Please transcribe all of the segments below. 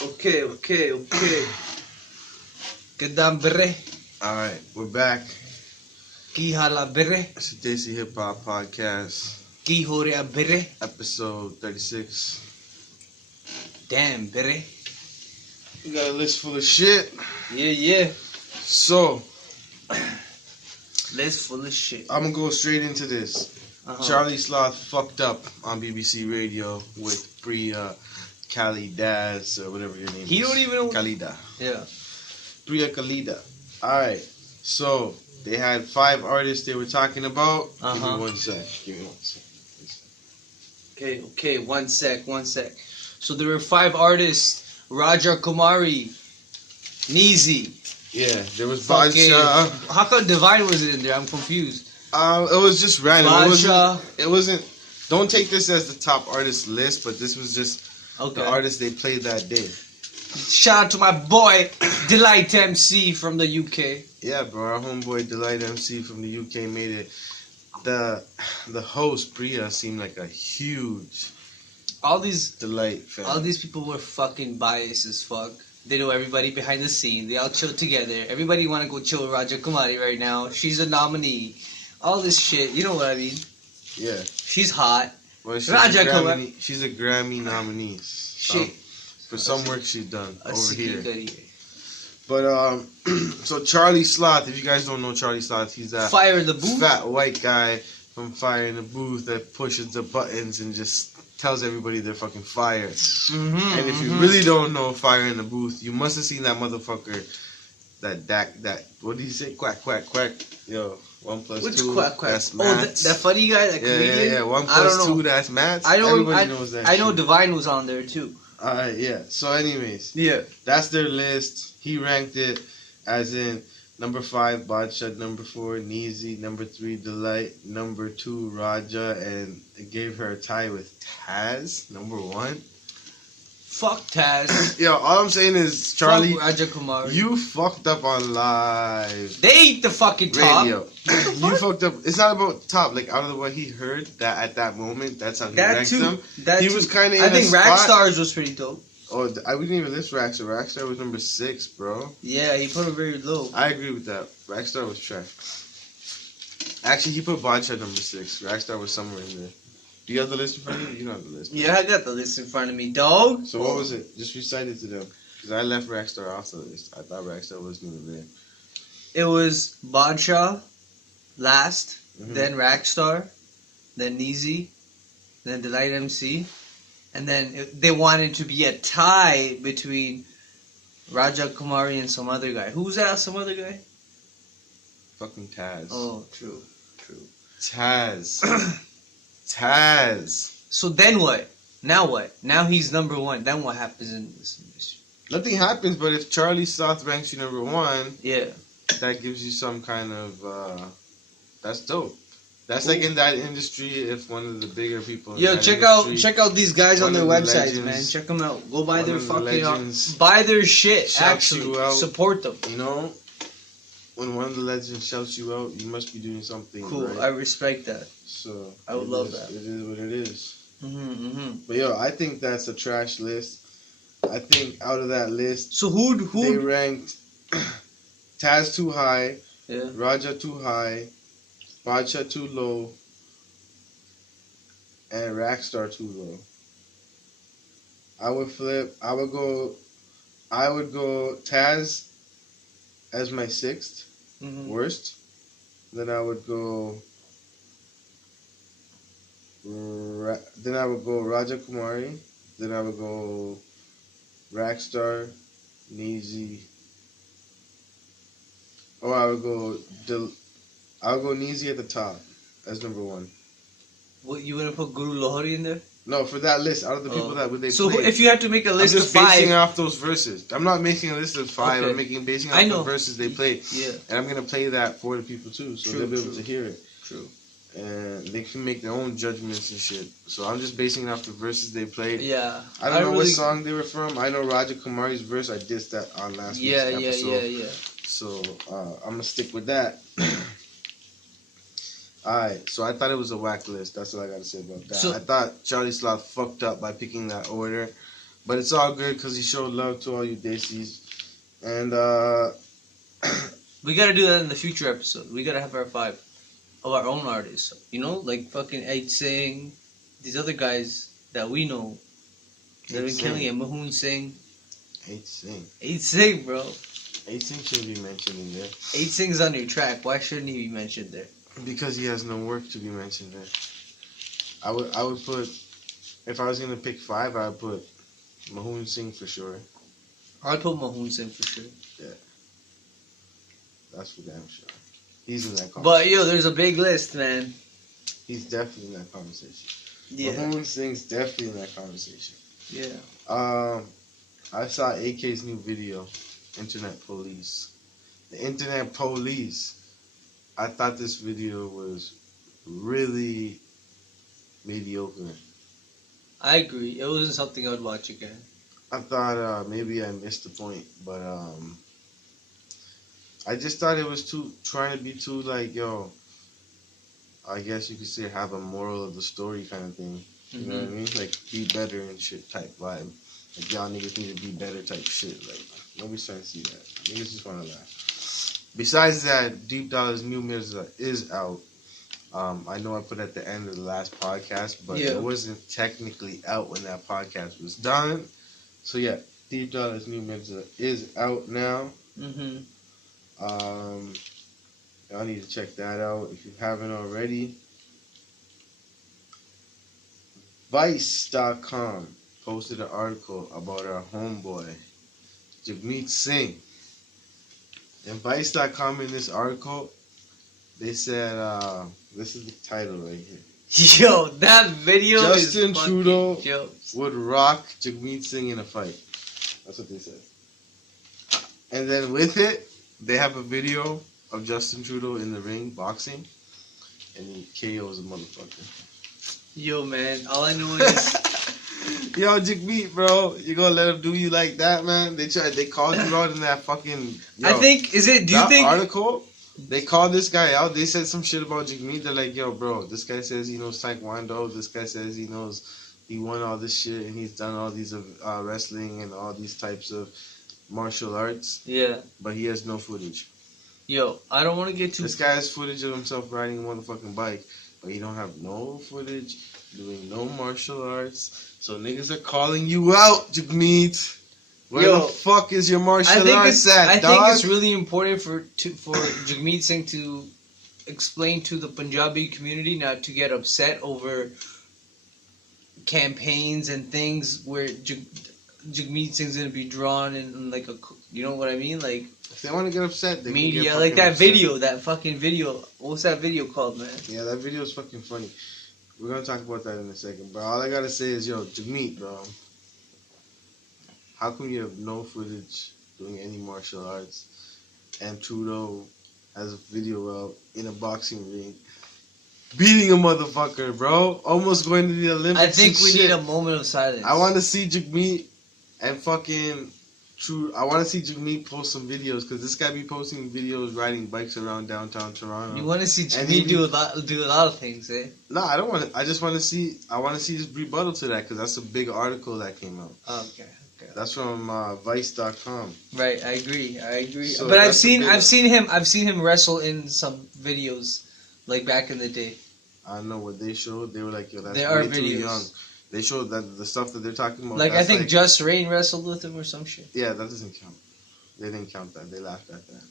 Okay. Kedam bere. Alright, we're back. Ki hala bere. It's the Desi Hip Hop Podcast, Ki ho rea bere. episode 36. Damn bere. We got a list full of shit. Yeah. So, List full of shit. I'm gonna go straight into this. Charlie Sloth fucked up on BBC Radio with Priya Kalidas, or whatever your name is. He don't even know. Kalida. Yeah. Priya Kalida. Alright, so they had 5 artists they were talking about. Give me 1 sec. Okay. One sec. So there were 5 artists. Raja Kumari, Neezy. Yeah, there was Fucking. Badsha. How come Divine wasn't in there? I'm confused. It was just random. Badsha. It wasn't. Don't take this as the top artist list, but this was just Okay. the artists they played that day. Shout out to my boy Delight MC from the UK. Yeah, bro. Our homeboy Delight MC from the UK made it. The host Priya seemed like a huge All these Delight fan. people were fucking biased as fuck. They know everybody behind the scene. They all chill together. Everybody want to go chill with Raja Kumari right now. She's a nominee. All this shit. You know what I mean? Yeah. She's hot. Well, she's Raja a Kumari. She's a Grammy nominee. Shit. For some work she's done over here. Career. But so Charlie Sloth, if you guys don't know Charlie Sloth, he's that Fire the booth. fat white guy from Fire in the Booth that pushes the buttons and just tells everybody they're fucking fired. And if you really don't know Fire in the Booth, you must have seen that motherfucker. That what did he say? Quack quack quack. Yo, 1 plus 2. Which quack? That's Oh, maths. that funny guy, that comedian. Yeah. 1 I don't plus know. 2. That's maths. I know. Everybody knows that. I know shit. Divine was on there too. Yeah. So, anyways, Yeah. that's their list. He ranked it as in number 5, Badsha, number 4, Neezy, number 3, Delight, number 2, Raja, and it gave her a tie with Taz, number 1. Fuck Taz. Yo, all I'm saying is, Charlie, Fuck Raja Kumari. you fucked up on live They ain't the fucking top. radio. You fucked up. It's not about top. Like, out of what he heard, that at that moment, that's how he That ranked too. them. That He too. was kind of I in think a spot. Rackstars was pretty dope. Oh, I wouldn't even list Rackstar. Rackstar was number 6, bro. Yeah, he put him very low. I agree with that. Rackstar was trash. Actually, he put Badsha number 6. Rackstar was somewhere in there. Do you have the list in front of you? You don't have the list. Yeah, I got the list in front of me, dog. So what was it? Just recite it to them. Because I left Rackstar off the list. I thought Rackstar wasn't even there. It was Badsha last, Mhm. then Rackstar, then Neezy, then Delight MC, and then they wanted to be a tie between Raja Kumari and some other guy. Who's that? Some other guy? Fucking Taz. Oh, true. Taz. Taz. So then what? Now what? Now he's number 1. Then what happens in this? Nothing happens, but if Charlie Sloth ranks you number 1, Yeah. that gives you some kind of, that's dope. That's like in that industry, if one of the bigger people in Yo, that check industry, out these guys on one their of the websites, legends- man. Check them out. Go buy one their of the fucking legends buy their shit. shouts Actually, you out. support them. You know, when one of the legends shouts you out, you must be doing something Cool. right. I respect that. So I would love that. It is what it is. Mm-hmm. But yo, I think that's a trash list. I think out of that list, So they who? ranked Taz too high, Yeah. Raja too high, Badsha too low, and Rackstar too low. I would flip. I would go Taz as my 6th Mm-hmm. worst. Then I would go. Then I would go Raja Kumari. Then I would go Rackstar, Neezy. Or I would go Neezy at the top as number 1. What, you wanna put Guru Lohari in there? No, for that list, out of the people that would they So play. if you had to make a list I'm of just basing 5, off those verses. I'm not making a list of 5. Okay. I'm basing I off know. the verses they played. yeah, And I'm gonna play that for the people too, so True, they'll be able true. to hear it. true. And they can make their own judgments and shit. So I'm just basing it off the verses they played. Yeah, I don't know really, what song they were from. I know Raja Kumari's verse. I dissed that on last week's episode. Yeah. So I'm gonna stick with that. Alright, so I thought it was a whack list. That's what I gotta say about that. So- I thought Charlie Sloth fucked up by picking that order. But it's all good because he showed love to all you Desis. And, We gotta do that in the future episode. We gotta have our 5 of our own artists. You know, like fucking Ed Singh, these other guys that we know that have been killing it. Mahoon Singh. Ed Singh, bro. Ed Singh shouldn't be mentioned in there. Ed Singh's on your track. Why shouldn't he be mentioned there? Because he has no work to be mentioned there. I would put, if I was gonna pick 5, I would put Mahoon Singh for sure. I'd put Mahoon Singh for sure. Yeah. That's for damn sure. He's in that conversation. But yo, there's a big list, man. He's definitely in that conversation. Yeah. Mahoon Singh's definitely in that conversation. Yeah. I saw AK's new video, Internet Police. The Internet Police. I thought this video was really mediocre. I agree. It wasn't something I would watch again. I thought maybe I missed the point, but I just thought it was trying to be too like, yo, I guess you could say have a moral of the story kind of thing. You know what I mean? Like be better and shit type vibe. Like y'all niggas need to be better type shit. Like nobody's trying to see that. Niggas just want to laugh. Besides that, Deep Dollar's new music is out. I know I put at the end of the last podcast, but it wasn't technically out when that podcast was done. So yeah, Deep Dollar's new music is out now. Y'all need to check that out if you haven't already. Vice.com posted an article about our homeboy, Jagmeet Singh. And Vice.com in this article, they said, this is the title right here. Yo, that video Justin is Trudeau jokes. would rock Jagmeet Singh in a fight. That's what they said. And then with it, they have a video of Justin Trudeau in the ring boxing, and he KOs a motherfucker. Yo, man, all I know is... Yo, Jagmeet, bro, you gonna let him do you like that, man? They called you out in that fucking... Yo, I think, do you think... article, they called this guy out, they said some shit about Jagmeet, they're like, yo, bro, this guy says he knows Taekwondo, this guy says he won all this shit, and he's done all these wrestling and all these types of martial arts. Yeah. But he has no footage. Yo, I don't want to get too... This guy has footage of himself riding a motherfucking bike, but he don't have no footage doing no martial arts. So niggas are calling you out, Jagmeet. Where the fuck is your martial arts at, I dog? think it's really important for Jagmeet Singh to explain to the Punjabi community not to get upset over campaigns and things where Jagmeet Singh's gonna be drawn in like a, you know what I mean, like if they want to get upset, they media, can get like that upset. video, that fucking video. What's that video called, man? Yeah, that video is fucking funny. We're gonna talk about that in a second, but all I gotta say is, yo, Jagmeet, bro, how come you have no footage doing any martial arts, and Trudeau has a video out in a boxing ring beating a motherfucker, bro, almost going to the Olympics? I think we need a moment of silence. I want to see Jagmeet and fucking I want to see Jagmeet post some videos, because this guy be posting videos riding bikes around downtown Toronto. You want to see Jagmeet do a lot of things, eh? No, I don't want to. I just want to see. I want to see his rebuttal to that, because that's a big article that came out. Okay. That's from Vice.com. Right, I agree. So but I've seen him wrestle in some videos, like back in the day. I know what they showed. They were like, yo, that's way too young. They showed that the stuff that they're talking about. Like I think like, Just Rain wrestled with him or some shit. Yeah, that doesn't count. They didn't count that. They laughed at that.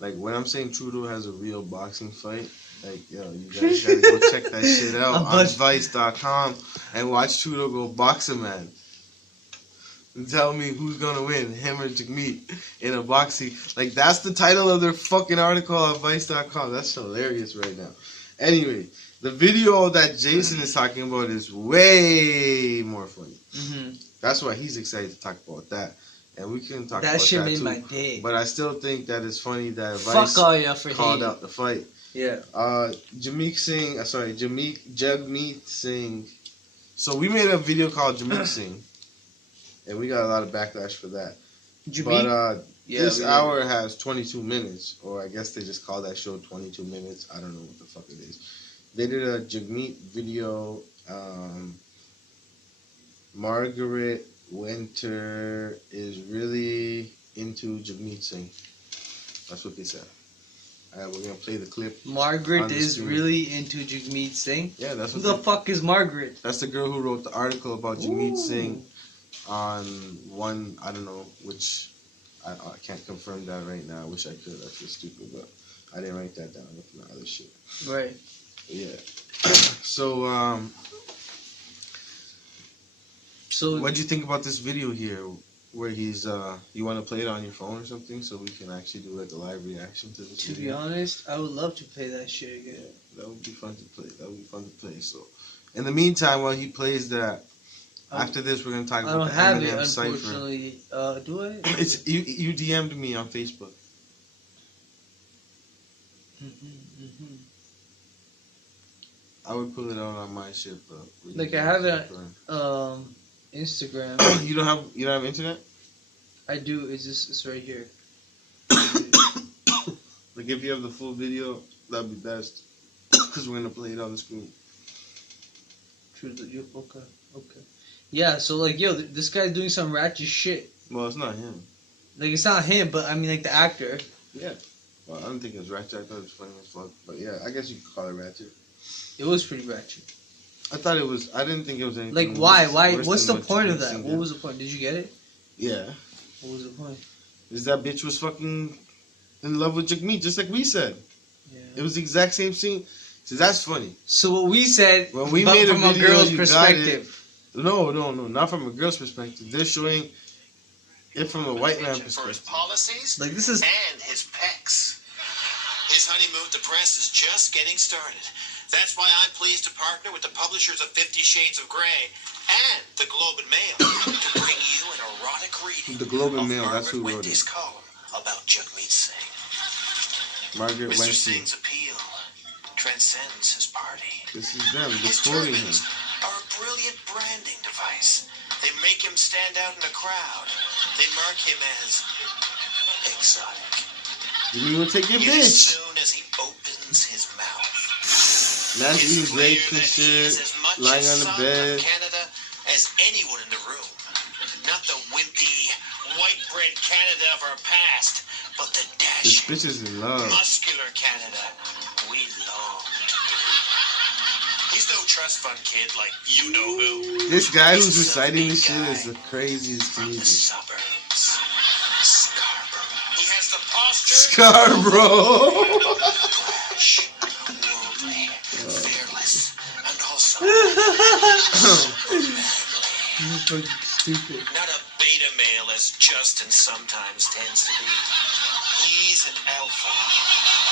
Like when I'm saying Trudeau has a real boxing fight, like yo, you guys gotta go check that shit out on Vice.com and watch Trudeau go box a man. And tell me who's gonna win, him or Jagmeet, in a boxing. Like that's the title of their fucking article on Vice.com. That's hilarious right now. Anyway, the video that Jason is talking about is way more funny. That's why he's excited to talk about that, and we can talk about that too. That shit made my day. But I still think that it's funny that Vice called out the fight. Yeah. Jagmeet Singh. So we made a video called Jagmeet Singh. And we got a lot of backlash for that. But this hour has 22 minutes. Or I guess they just call that show 22 minutes. I don't know what the fuck it is. They did a Jagmeet video. Margaret Winter is really into Jagmeet Singh. That's what they said. Alright, we're gonna play the clip. Margaret on the is screen. really into Jagmeet Singh. Yeah, that's Who what the fuck is Margaret? That's the girl who wrote the article about Jagmeet Ooh. Singh on one, I don't know which, I can't confirm that right now. I wish I could. I feel stupid, but I didn't write that down. I'm looking at other shit. Right. But yeah. So, So what'd you think about this video here where he's, you want to play it on your phone or something so we can actually do like a live reaction to this to be video? honest, I would love to play that shit again. That would be fun to play. That would be fun to play. So, in the meantime, while he plays that, after this, we're gonna talk I about don't the have it, Eminem cipher. unfortunately. Do I? It's you DM'd me on Facebook. I would pull it out on my shit, but Like, I have it Instagram. you don't have internet? I do. It's right here. Like if you have the full video, that'd be best, because we're gonna play it on the screen. Okay. Yeah. So like, yo, this guy's doing some ratchet shit. Well, it's not him. Like, it's not him, but I mean, like, the actor. Yeah. Well, I don't think it was ratchet. I thought it was funny as fuck. But yeah, I guess you could call it ratchet. It was pretty ratchet. I thought it was. I didn't think it was anything. Like, why? worse What's than the what point of Jagmeet that? Singh What did. was the point? Did you get it? Yeah. What was the point? Is that bitch was fucking in love with Jagmeet, just like we said. Yeah. It was the exact same scene. So that's funny. So what we said, When we but made a from video, a girl's you got perspective. No, not from a girl's perspective. They're showing it from a white man's For his perspective. policies Like, this is. and his pecs. His honeymoon with the press is just getting started. That's why I'm pleased to partner with the publishers of 50 Shades of Grey and the Globe and Mail to bring you an erotic reading The Globe and of Mail, that's who Margaret wrote Wendy's it. column about Jagmeet Singh. Margaret Mr. Wendy. Singh's appeal transcends his party. This is them. They're His quoting him. turbans are a brilliant branding device. They make him stand out in a crowd. They mark him as exotic. Didn't even take your Yet as bitch. soon as he opens his mouth, Man's it's eating clear grapes and that he is shit. as much Lying a on the son bed. of Canada as anyone in the room. Not the wimpy, white bread Canada of our past, but the This dashing, bitch is in love. muscular Canada we long to be. He's no trust fund kid like you know who. This guy He's who's a reciting this shit self-made is the guy craziest from the comedian. suburbs. Scarborough. He has the posture. Scarborough. Brash, worldly, fearless, and also super manly. Stupid. Not a beta male as Justin sometimes tends to be. He's an alpha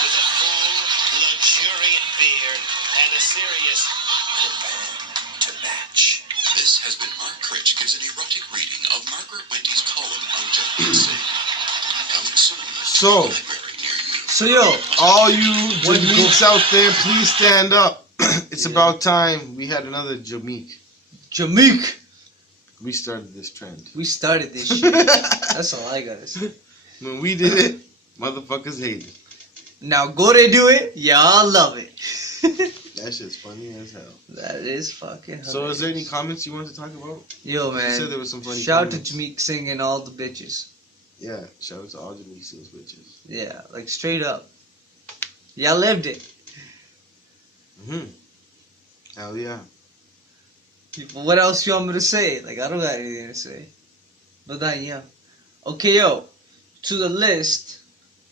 with a full, luxuriant beard and a serious kurban to match. This has been Mark Critch gives an erotic reading of Margaret Wendy's column on Jagmeet Singh. Coming soon. So, Library near you. So yo, all you Jagmeets out there, please stand up. It's about time we had another Jagmeet. Jamaica. We started this trend. We started this shit. That's all I gotta say. When we did it, motherfuckers hated. Now go to do it, y'all love it. That shit's funny as hell. That is fucking. So, is there any hilarious. comments you want to talk about? Yo, man. You said there was some funny Shout out comments. to Jagmeet Singh and all the bitches. Yeah, shout out to all Jagmeet Singh's bitches. Yeah, like straight up. Y'all lived it. Hell yeah. But what else you want me to say? Like, I don't got anything to say. But then, yeah. Okay, yo. To the list.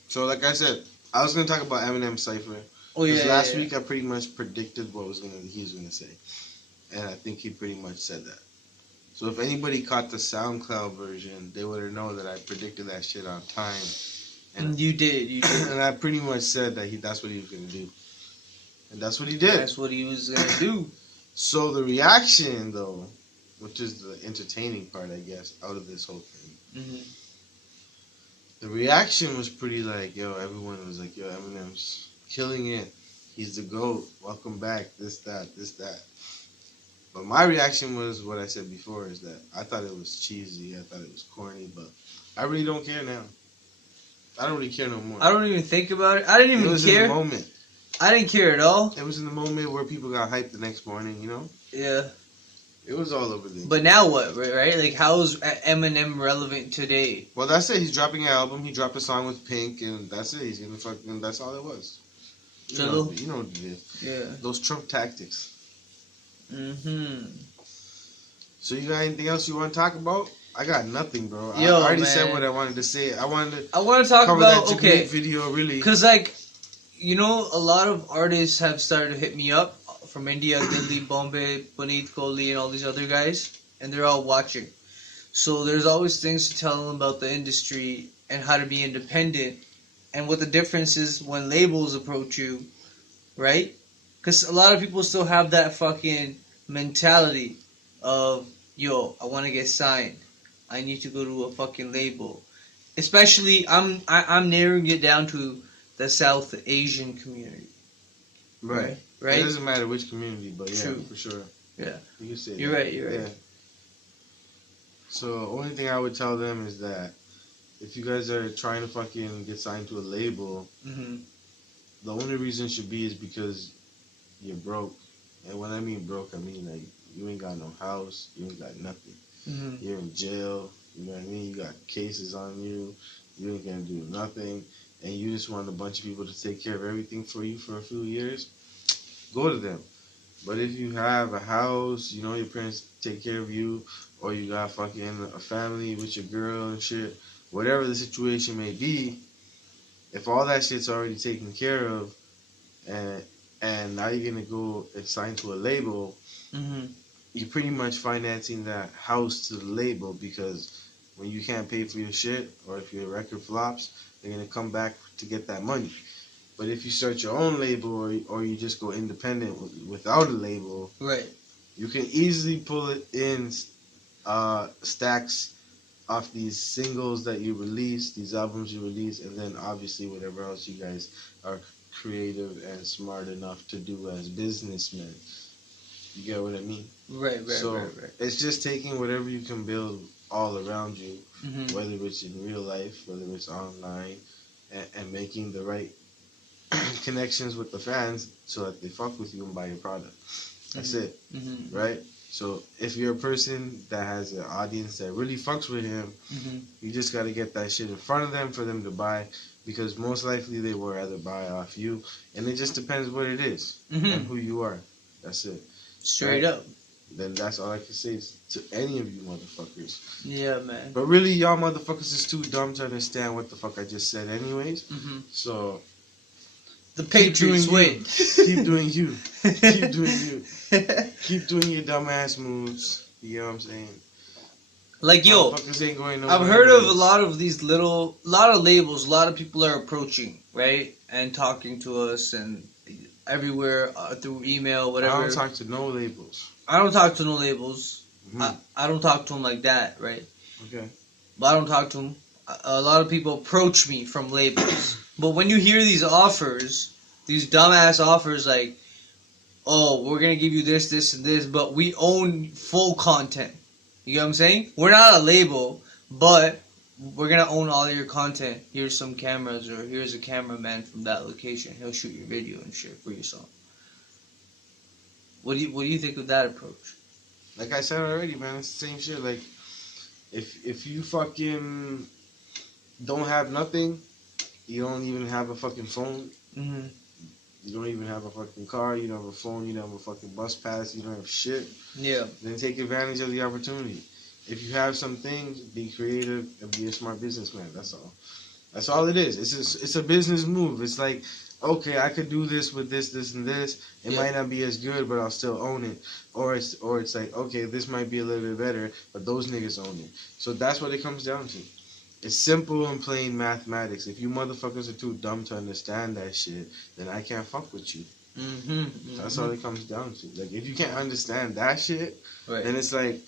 So, like I said, I was gonna talk about Eminem cipher. Oh yeah. Because last yeah, week I pretty much predicted what he was gonna say, and I think he pretty much said that. So if anybody caught the SoundCloud version, they would have known that I predicted that shit on time. And you did. And I pretty much said that that's what he was gonna do, and that's what he did. That's what he was gonna do. So the reaction, though, which is the entertaining part, I guess, out of this whole thing, the reaction was pretty like, yo, everyone was like, yo, Eminem's killing it. He's the GOAT. Welcome back. This, that. But my reaction was what I said before, is that I thought it was cheesy. I thought it was corny, but I really don't care now. I don't really care no more. I don't even think about it. I didn't It even was care. in the moment. I didn't care at all. It was in the moment where people got hyped the next morning, you know? Yeah. It was all over the. But now what, right? Like, how is Eminem relevant today? Well, that's it. He's dropping an album. He dropped a song with Pink, and that's it. He's gonna fucking. That's all it was. You know what it is. Yeah. Those Trump tactics. Mm-hmm. So you got anything else you want to talk about? I got nothing, bro. Yo, I already man. said what I wanted to say. I want to talk cover about that Jagmeet video, really. Because, like, you know, a lot of artists have started to hit me up from India, Delhi, Bombay, Puneet Kohli, and all these other guys, and they're all watching. So there's always things to tell them about the industry and how to be independent, and what the difference is when labels approach you, right? Because a lot of people still have that fucking mentality of, yo, I want to get signed. I need to go to a fucking label. Especially, I'm narrowing it down to the South Asian community. Right. Right? It doesn't matter which community, but yeah, True. for sure. Yeah. You can say You're that. right, you're right. Yeah. So, only thing I would tell them is that if you guys are trying to fucking get signed to a label, Mm-hmm. the only reason it should be is because you're broke. And when I mean broke, I mean like you ain't got no house, you ain't got nothing. Mm-hmm. You're in jail, you know what I mean? You got cases on you, you ain't gonna do nothing, and you just want a bunch of people to take care of everything for you for a few years, go to them. But if you have a house, you know your parents take care of you, or you got fucking a family with your girl and shit, whatever the situation may be, if all that shit's already taken care of, and now you're gonna go and sign to a label, Mm-hmm. you're pretty much financing that house to the label, because when you can't pay for your shit, or if your record flops, they're gonna come back to get that money. But if you start your own label, or you just go independent without a label, Right. you can easily pull it in stacks off these singles that you release, these albums you release, and then obviously whatever else you guys are creative and smart enough to do as businessmen. You get what I mean? Right. So it's just taking whatever you can build all around you, Mm-hmm. whether it's in real life, whether it's online, and making the right connections with the fans so that they fuck with you and buy your product. That's it, Mm-hmm. right? So if you're a person that has an audience that really fucks with him, Mm-hmm. you just got to get that shit in front of them for them to buy, because most likely they will rather buy off you, and it just depends what it is Mm-hmm. and who you are. That's it. Straight Right. up. Then that's all I can say to any of you motherfuckers. Yeah, man. But really, y'all motherfuckers is too dumb to understand what the fuck I just said anyways. Mm-hmm. So, The keep doing Patriots win. Keep doing you. Keep doing you. Keep doing your dumbass moves. You know what I'm saying? Like, yo, Motherfuckers ain't going I've nowhere heard of a anyways. lot of these lot of labels, a lot of people are approaching, right? And talking to us and everywhere through email, I whatever. don't talk to no labels. I don't talk to no labels. Mhm. I don't talk to them like that, right? Okay. But I don't talk to them. A lot of people approach me from labels. But when you hear these offers, these dumbass offers like, oh, we're going to give you this, this, and this, but we own full content. You get what I'm saying? We're not a label, but we're going to own all your content. Here's some cameras, or here's a cameraman from that location. He'll shoot your video and shit for your song. What do you think of that approach? Like I said already, man, it's the same shit. Like, if you fucking don't have nothing, you don't even have a fucking phone, Mm-hmm. you don't even have a fucking car, you don't have a phone, you don't have a fucking bus pass, you don't have shit, Yeah. then take advantage of the opportunity. If you have some things, be creative and be a smart businessman. That's all. That's all it is. It's a business move. It's like, okay, I could do this with this, this, and this. It Yeah. might not be as good, but I'll still own it. Or it's like, okay, this might be a little bit better, but those niggas own it. So that's what it comes down to. It's simple and plain mathematics. If you motherfuckers are too dumb to understand that shit, then I can't fuck with you. Mm-hmm. That's all it comes down to. Like, if you can't understand that shit, Right. then it's like,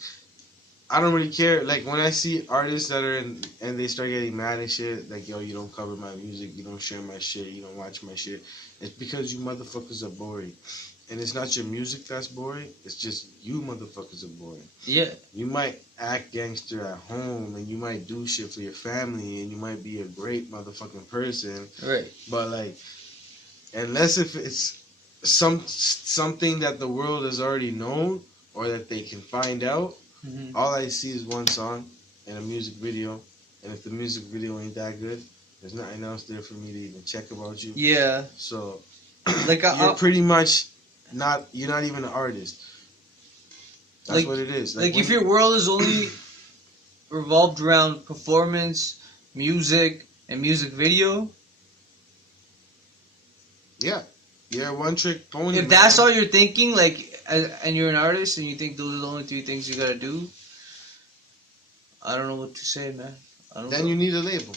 I don't really care. Like, when I see artists that are in, and they start getting mad and shit, like, yo, you don't cover my music, you don't share my shit, you don't watch my shit, it's because you motherfuckers are boring. And it's not your music that's boring, it's just you motherfuckers are boring. Yeah. You might act gangster at home, and you might do shit for your family, and you might be a great motherfucking person, Right. but, like, unless if it's something that the world has already known, or that they can find out, Mhm. all I see is one song and a music video. And if the music video ain't that good, there's nothing else there for me to even check about you. Yeah. So Like you're pretty much you're not even an artist. That's Like- what it is. like if your world is only revolved around performance, music, and music video, yeah, you're a one trick pony. if man. that's all you're thinking, like, and you're an artist and you think those are the only three things you gotta do, I don't know what to say, man. I don't then know. you need a label.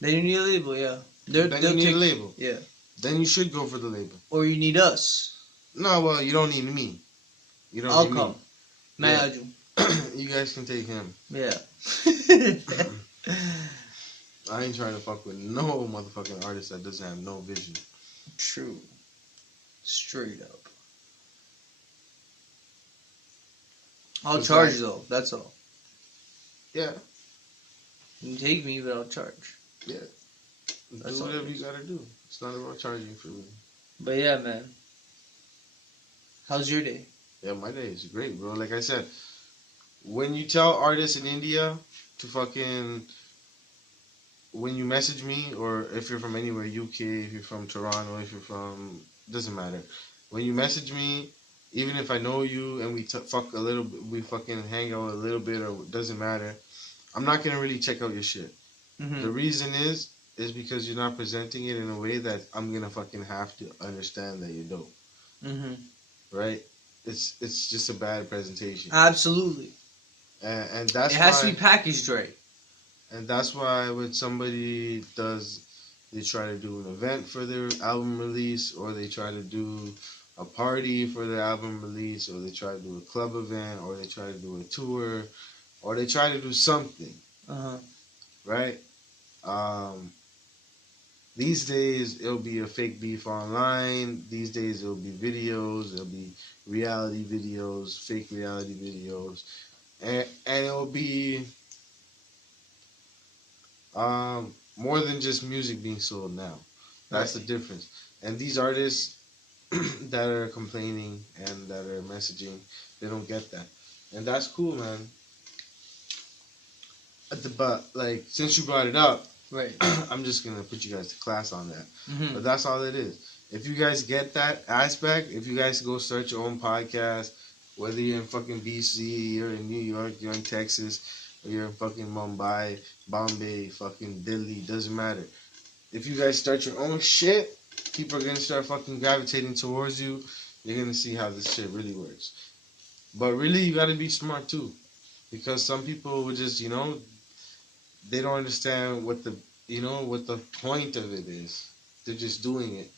Then you need a label, yeah. Then you need a label. Yeah. Then you should go for the label. Or you need us. No, well, you don't need me. You don't I'll need come. Yeah. Imagine. me. You guys can take him. Yeah. I ain't trying to fuck with no motherfucking artist that doesn't have no vision. True. Straight up. I'll It's charge like- though, that's all. Yeah, You can take me, but I'll charge. yeah. That's do all whatever it you is. gotta do. It's not about charging for me. But yeah, man. How's your day? Yeah, my day is great, bro. Like I said, when you tell artists in India to fucking, when you message me, or if you're from anywhere, UK, if you're from Toronto, if you're from, doesn't matter. When you message me, even if I know you and we fuck a little bit, we fucking hang out a little bit, or doesn't matter, I'm not gonna really check out your shit. Mm-hmm. The reason is because you're not presenting it in a way that I'm gonna fucking have to understand that you're dope, Mm-hmm. right? It's just a bad presentation, Absolutely. and that's It has why, to be packaged right. and that's why when somebody they try to do an event for their album release, or they try to do a party for their album release, or they try to do a club event, or they try to do a tour, or they try to do something, Uh-huh. right? These days it'll be a fake beef online. These days it'll be videos. It'll be reality videos, fake reality videos, and it'll be more than just music being sold now. That's Right. the difference. And these artists that are complaining and that are messaging, they don't get that, and that's cool, man. But like, since you brought it up, Right. I'm just gonna put you guys to class on that. Mm-hmm. But that's all it is. If you guys get that aspect, if you guys go start your own podcast, whether you're in fucking BC, you're in New York, you're in Texas, or you're in fucking Mumbai, Bombay, fucking Delhi, doesn't matter. If you guys start your own shit, people are gonna start fucking gravitating towards you. You're gonna see how this shit really works. But really, you gotta be smart too. Because some people would just, they don't understand what the point of it is. They're just doing it.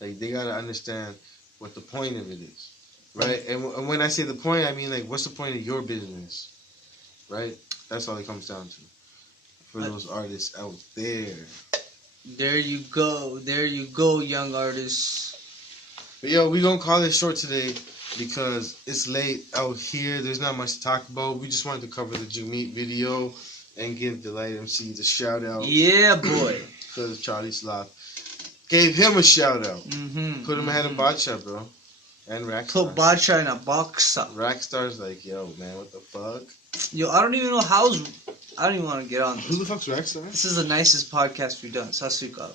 Like, they gotta understand what the point of it is, right? And when I say the point, I mean, like, what's the point of your business, right? That's all it comes down to for those artists out there. There you go, young artists. But yo, we gonna call it short today because it's late out here. There's not much to talk about. We just wanted to cover the Jagmeet video and give Delight MC the shout out. Yeah, boy. Because Charlie Sloth gave him a shout out. Mm-hmm. Put him ahead of Botcha, bro. And Rackstar. Put Bacha in a box up. Rackstar's like, yo, man, what the fuck? Yo, I don't even know I don't even want to get on Who this. the fuck's Rackstar? This is the nicest podcast we've done. Sasukal.